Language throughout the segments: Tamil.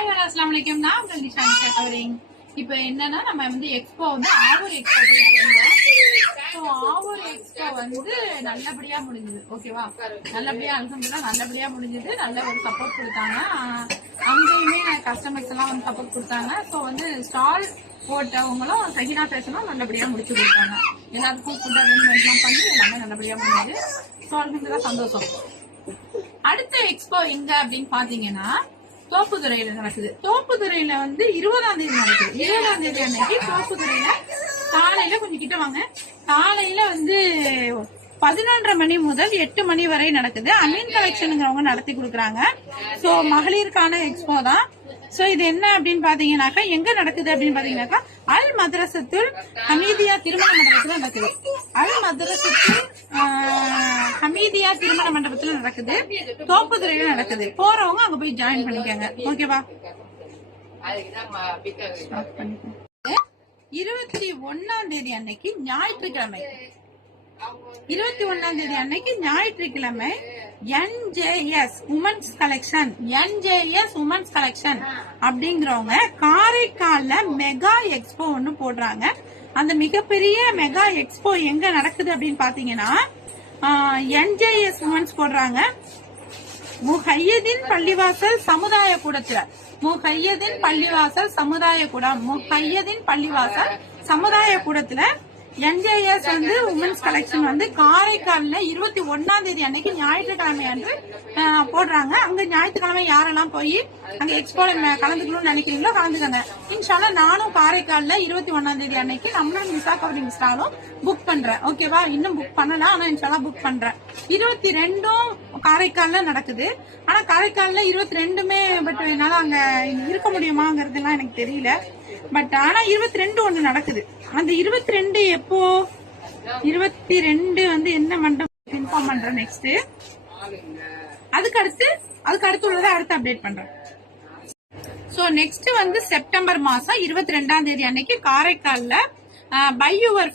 ஹாய் ஹலோ அஸ்லாம் வலைக்கம் நான் உங்கள் நிஷா நிஷா கவரிங் இப்போ என்னன்னா நம்ம வந்து எக்ஸ்போ வந்து ஆவூர் எக்ஸ்போ போயிட்டு வந்தோம். ஸோ ஆவூர் எக்ஸ்போ வந்து நல்லபடியா முடிஞ்சது. ஓகேவா நல்லபடியா அல்ஹம்துலில்லாஹ் நல்லபடியா முடிஞ்சது. நல்ல ஒரு சப்போர்ட் கொடுத்தாங்க. அங்கேயுமே கஸ்டமர்ஸ் எல்லாம் வந்து சப்போர்ட் கொடுத்தாங்க. ஸோ வந்து ஸ்டால் போட்டவங்களும் சகினா பேசணும் நல்லபடியா முடிச்சு கொடுத்தாங்க. எல்லாருக்கும் ஃபுட் அரேஞ்ச்மெண்ட்லாம் பண்ணி எல்லாமே நல்லபடியா முடிஞ்சது. ஸோ அல்ஹம்துலில்லாஹ் சந்தோஷம். அடுத்த எக்ஸ்போ எங்க அப்படின்னு பாத்தீங்கன்னா தோப்புதுறையில நடக்குது. தோப்புதுறையில வந்து இருபதாம் தேதி நடக்குது. இருபதாம் தேதி அன்னைக்கு தோப்புதுறையில காலையில கொஞ்சம் கிட்ட வாங்க. காலையில வந்து பதினொன்றரை மணி முதல் எட்டு மணி வரை நடக்குது. அமீன் கலெக்ஷனுங்கிறவங்க நடத்தி கொடுக்குறாங்க. ஸோ மகளிருக்கான எக்ஸ்போ தான். ஸோ இது என்ன அப்படின்னு பாத்தீங்கன்னாக்கா எங்க நடக்குது அப்படின்னு பாத்தீங்கன்னாக்கா அல் மதரசத்துல் அமீதியா திருமண மண்டலத்துல நடக்குது. அல் மதரசத்துல் தனியார் திருமண மண்டபத்துல நடக்குது. தோப்புதுறையில நடக்குது. போறவங்க அங்க போய் ஜாயின் பண்ணிக்கோங்க. ஓகேவா இருபத்தி ஒன்னாம் தேதி அன்னைக்கு ஞாயிற்றுக்கிழமை. இருபத்தி ஒன்னாம் தேதி அன்னைக்கு ஞாயிற்றுக்கிழமை NJS women's collection NJS women's collection அப்படிங்கிறவங்க காரைக்கால்ல மெகா எக்ஸ்போ ஒன்னு போடுறாங்க. அந்த மிகப்பெரிய மெகா எக்ஸ்போ எங்க நடக்குது அப்படின்னு பாத்தீங்கன்னா என்ஜேஎஸ் உமன்ஸ் போடுறாங்க. முஹையதீன் பள்ளிவாசல் சமுதாய கூடத்துல. முஹையதீன் பள்ளிவாசல் சமுதாய கூடம். முஹையதீன் பள்ளிவாசல் சமுதாய கூடத்துல என்ஜேஎஸ் வந்து உமன்ஸ் கலெக்ஷன் வந்து காரைக்கால்ல இருபத்தி ஒன்னாம் தேதி அன்னைக்கு ஞாயிற்றுக்கிழமை அன்று போடுறாங்க. அங்க ஞாயிற்றுக்கிழமை யாரெல்லாம் போய் அங்க எக்ஸ்போல கலந்துக்கணும்னு நினைக்கிறீங்களோ கலந்துக்கங்க. இன்ஷால்லா நானும் காரைக்கால்ல இருபத்தி ஒன்னாம் தேதி அன்னைக்கு நம்மளும் மிசா கவரிங் ஸ்டாலும் புக் பண்றேன். ஓகேவா இன்னும் புக் பண்ணல ஆனா இன்ஷால்லா புக் பண்றேன். இருபத்தி ரெண்டும் காரைக்கால்ல நடக்குது. ஆனா காரைக்கால்ல இருபத்தி ரெண்டுமே பட் என்னால அங்க இருக்க முடியுமாங்கிறதுலாம் எனக்கு தெரியல. பட் ஆனா இருபத்தி ரெண்டு ஒண்ணு நடக்குது. அந்த இருபத்தி ரெண்டு எப்போ? இருபத்தி ரெண்டு வந்து என்ன மண்டபம் இன்ஃபார்ம் பண்றேன் நெக்ஸ்ட் அதுக்கு அடுத்து அதுக்கு அடுத்து உள்ளதை அடுத்து அப்டேட் பண்றேன். சோ நெக்ஸ்ட் வந்து செப்டம்பர் மாசம் இருபத்தி ரெண்டாம் தேதி அன்னைக்கு காரைக்கால்ல பை யுவர்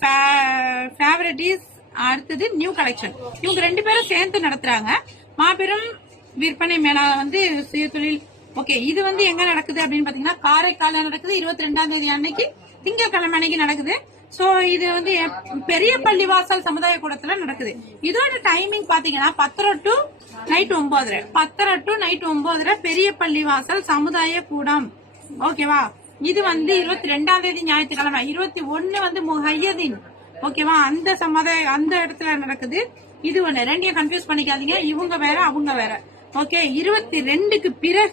ஃபேவரட்டிஸ் அடுத்தது நியூ கலெக்ஷன் இவங்க ரெண்டு பேரும் சேர்ந்து நடத்துறாங்க. மாபெரும் விற்பனை மேளா வந்து சுயதொழில் ஓகே இது வந்து எங்க நடக்குது அப்படின்னு பாத்தீங்கன்னா காரைக்கால நடக்குது. இருபத்தி ரெண்டாம் தேதி அன்னைக்கு திங்கட்கிழமை அன்னைக்கு நடக்குது. சோ இது வந்து எப்- பெரிய பள்ளிவாசல் சமுதாய கூடத்துல நடக்குது. இதோட டைமிங் பாத்தீங்கன்னா பத்தரை டு நைட் ஒன்பதரை. பத்தரை டு நைட் ஒன்பதரை பெரிய பள்ளிவாசல் சமுதாய கூடம். ஓகேவா இது வந்து இருபத்தி ரெண்டாம் தேதி ஞாயிற்றுக்கிழமை. இருபத்தி ஒன்னு வந்து முஹையதீன். ஓகேவா? அந்த சமுதாய அந்த இடத்துல நடக்குது. இது ஒண்ணு. ரெண்டையும் கன்ஃபியூஸ் பண்ணிக்காதீங்க. இவங்க வேற அவங்க வேற. ஓகே? இருபத்தி ரெண்டுக்கு பிறகு